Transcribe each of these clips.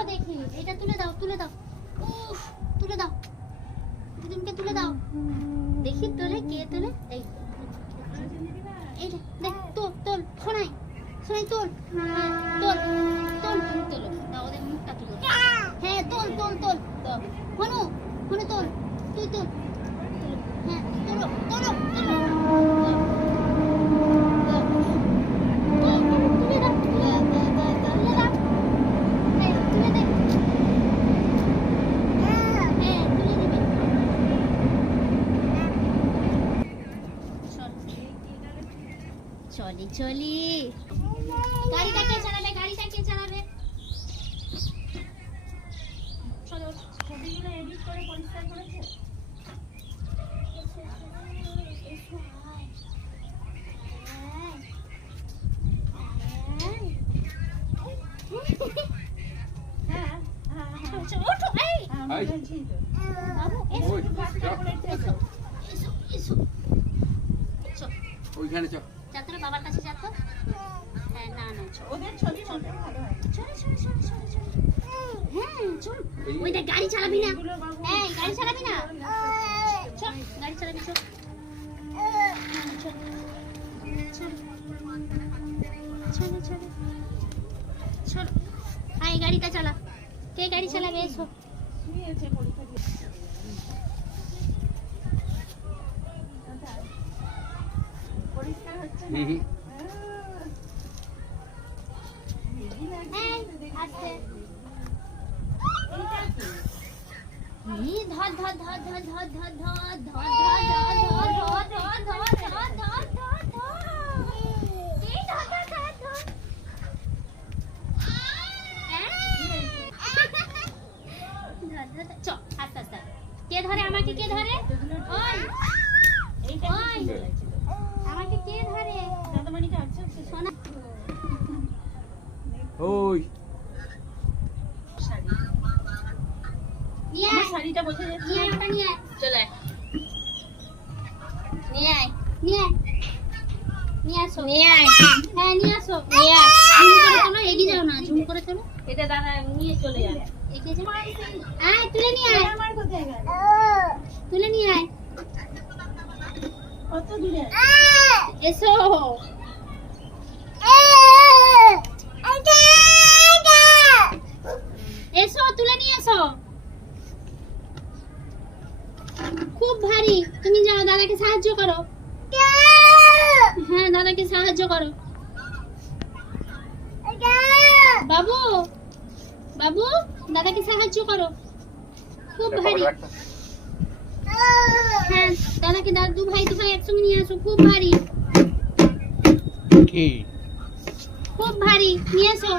করো দেখি, এটা তুলে দাও, তুলে দাও। উফ, তুলে দাও, দিদিমকে তুলে দাও দেখি। তোলে কে তোলে? এই এইটা দেখ, তোল তোল, শোনাই শোনাই, তোল। হ্যাঁ তোল তোল, তুমি তোলো না, ওদের মুখটা তুলো। হ্যাঁ তোল তোল তোল, হনু হনু তোল, তুই তোল। হ্যাঁ তোলো তোলো তোলো, তুলে দাও, তুলে দাও, হ্যাঁ তুলে দে, হ্যাঁ তুলে দিবি। চলি চলি, গাড়িটা কে চালাবে? গাড়িটা কে চালাবে? চলো, ছবিগুলো এডিট করে পরিষ্কার করেছে। ওইখানে চল, যাত্রা বাবার কাছে যাতো। হ্যাঁ না না, ওদের ছবি ভালো হয়। চল চল চল চল চল, হ্যাঁ চল। ওই দেখ, গাড়ি চালাবি না, এই গাড়ি চালাবি না, চল গাড়ি চালাবি, চল চল চল চল চল চল। আয় গাড়িটা চালা, কে গাড়ি চালাবে? এসো। শুয়েছে পরীক্ষা দিয়ে। পরিষ্কার হচ্ছে না। আস্তে, ধর ধর ধর ধর ধর ধর ধর ধর ধর ধর ধর ধর ধর ধর ধর ধর, এই ধর ধর ধর ধর। চ আস্তে আস্তে, কে ধরে আমাকে? কে ধরে? ওই ওই, আমাকে কে ধরে? দাদামণিকে আচ্ছা সোনা, ওই নিয়ে আয়, শাড়িটা বোঝা যাচ্ছে। নিয়ে আয়, ওটা নিয়ে আয়, চলে নিয়ে আয়, নিয়ে আয়, নিয়ে আসো, নিয়ে আয়। হ্যাঁ নিয়ে আসো, নিয়ে আয়। ঝুম করে তোলো, এগিয়ে যাও না, ঝুম করে তোলো, এটা দাদা নিয়ে চলে যাবে। এগিয়ে যাও। আয় তুলে নিয়ে আয়, আমার কোথায় গেল? তুলে নিয়ে আয়, কত দূরে? এসো। এসো, তুলে নিয়ে এসো। খুব ভারী, তুমি যাও, দাদাকে সাহায্য করো। হ্যাঁ দাদাকে সাহায্য করো। বাবু বাবু, দাদাকে সাহায্য করো, খুব ভারী। হ্যাঁ দাদাকে, দু ভাই একসঙ্গে নিয়ে আসো, খুব ভারী, কি খুব ভারী, নিয়ে এসো।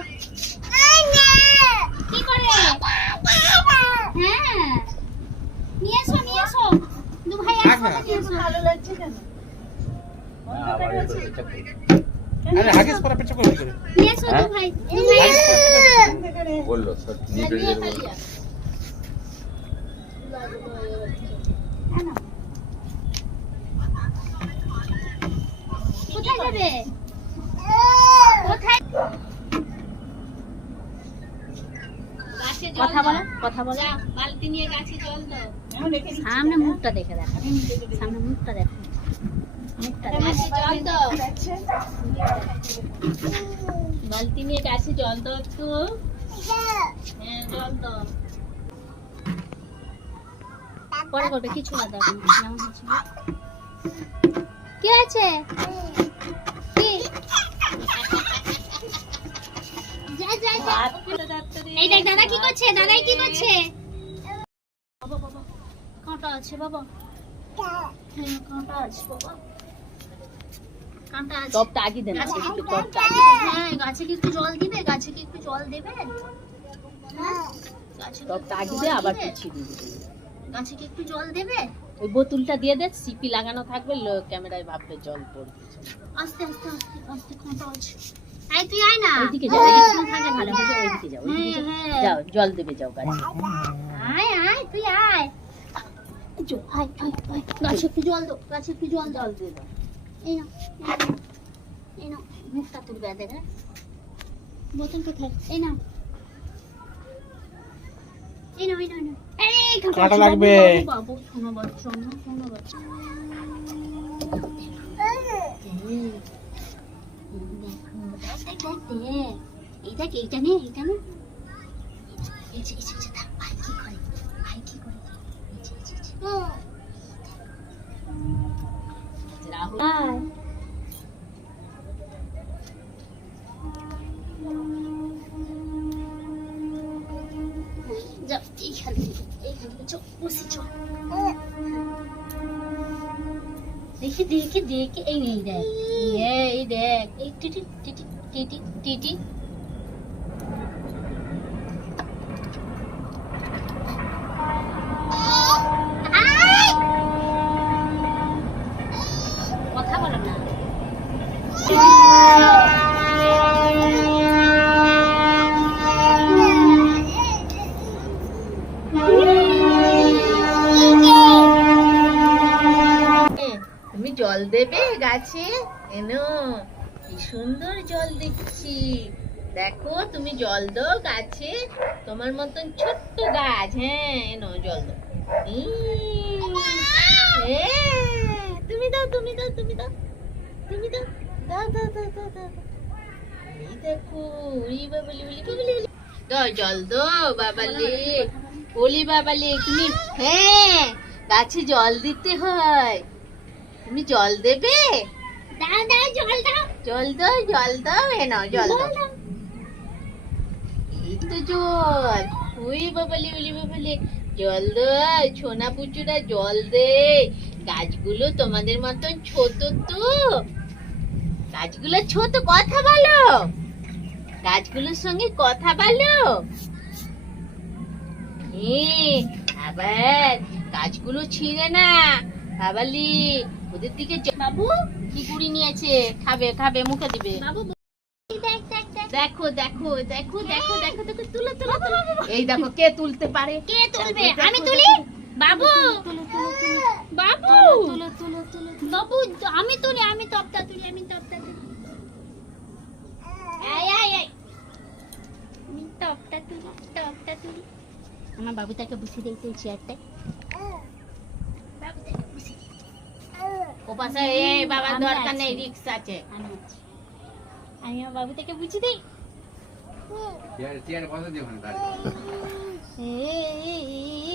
কি করে? হ্যাঁ নিয়ে এসো, নিয়ে এসো, দু ভাই একসাথে নিয়ে এসো। ভালো লাগছে কেন? আরে হাগিস পরা পেছনে করে করে নিয়ে এসো দু ভাই, দু ভাই বললো সব নিয়ে বেরিয়ে যাবো। কোথায় যাবে? কোথায়? কথা বলো, কথা বলো। বালতি নিয়ে গাছে জল দাও। সামনে মুখটা দেখে দেখো, সামনে মুখটা দেখো, মুখটা দেখো। গাছে জল দাও। বালতি নিয়ে গাছে জল দাও একটু। হ্যাঁ জল দাও। পরে করবে, কিছু না দাও, যেমন হচ্ছে। কি আছে? কি? যা যা যা। এই দেখ দাদা কি করছে, দাদাই কি করছে? বাবা বাবা, কাঁটা আছে বাবা, হ্যাঁ কাঁটা আছে বাবা, কাঁটা আছে। টপটা আগিয়ে দেন, গাছে একটু কি টপটা হ্যাঁ, গাছে কি একটু জল দিবে? গাছে কি একটু জল দেবে? হ্যাঁ গাছে কি টপটা একটু আগিয়ে জল দে, আবার দিবে? পিছিয়ে দিবি। গাছে কি একটু জল দেবে? ওই বোতলটা দিয়ে দে, সিপি লাগানো থাকবে, ক্যামেরায় ভাববে জল পড়বে। আস্তে আস্তে আস্তে আস্তে, কাঁটা আছে। আয় তুই আয় না, ওইদিকে যাও, ওইদিকে থাকলে ভালো হবে, ওইদিকে যাও, ওইদিকে যাও। হ্যাঁ। যাও জল দেবে, যাও গাছে। আয় আয় তুই আয়, আয় আয় আয়, গাছে একটু জল দাও, গাছে একটু জল দাও। জল দিয়ে দাও। এই নাও, এই নাও, মুখটা তুলবে, দেখ বোতল কোথায়? এই নাও, এই নাও, এই নাও, এই নাও। এই খাও, কাঁটা বাবু, লাগবে। বাবু, বাবু, শোনো বাচ্চা, শোনো বাচ্চা। দেখো, দেখ। এই দেখ, এইটা নে, এইটা নে। এই যে, দেখ, ভাই কি করে, ভাই কি করে। এই যে। রাহুল যাও, এইখান থেকে চল, বসি চল। দেখি, এই নেই দেখ, এই দেখ, এই টিটি। কথা বলো না। তুমি জল দেবে গাছে? এনো কি সুন্দর জল দিচ্ছি। দেখো তুমি জল দাও গাছে, তোমার মতন ছোট্ট গাছ। হ্যাঁ এনো জল দাও। তুমি দাও। দাও। এই দেখো, উড়ি বাবালি দাও জল দাও বাবালি। ওলি বাবালি তুমি, হ্যাঁ গাছে জল দিতে হয়। তুমি জল দেবে? দাও, জল দাও এনো জল দাও। এই তো জল। ওই বাবালি ওলি বাবালি জল দাও, ছোনা পুচুরা জল দে। গাছগুলো তোমাদের মতন ছোট তো, গাছগুলো ছোট, কথা বলো, গাছগুলোর সঙ্গে কথা বলো। আবার গাছগুলো ছিঁড়ে না বাবালি, ওদের দিকে বাবু কি কুড়ি নিয়েছে, খাবে মুখে দিবে। বাবু দেখ। দেখো তুলো। এই দেখো কে তুলতে পারে, কে তুলবে? আমি তুলি। বাবু, বাবু, বাবু, আমি তুলি, আমি তপটা তুলি। এই। আমি তপটা তুলি। আমার বাবুটাকে বসিয়ে দিতে চেয়ারটায়। বাবুটাকে বসিয়ে দিই। ও পাশে এই বাবার আমি দরকার আছি। নেই, রিক্সা আছে। আমি আমার বাবুটাকে বুঝিয়ে দিই। চেয়ারে বসে দিও ওখানে দাঁড়িয়ে। এই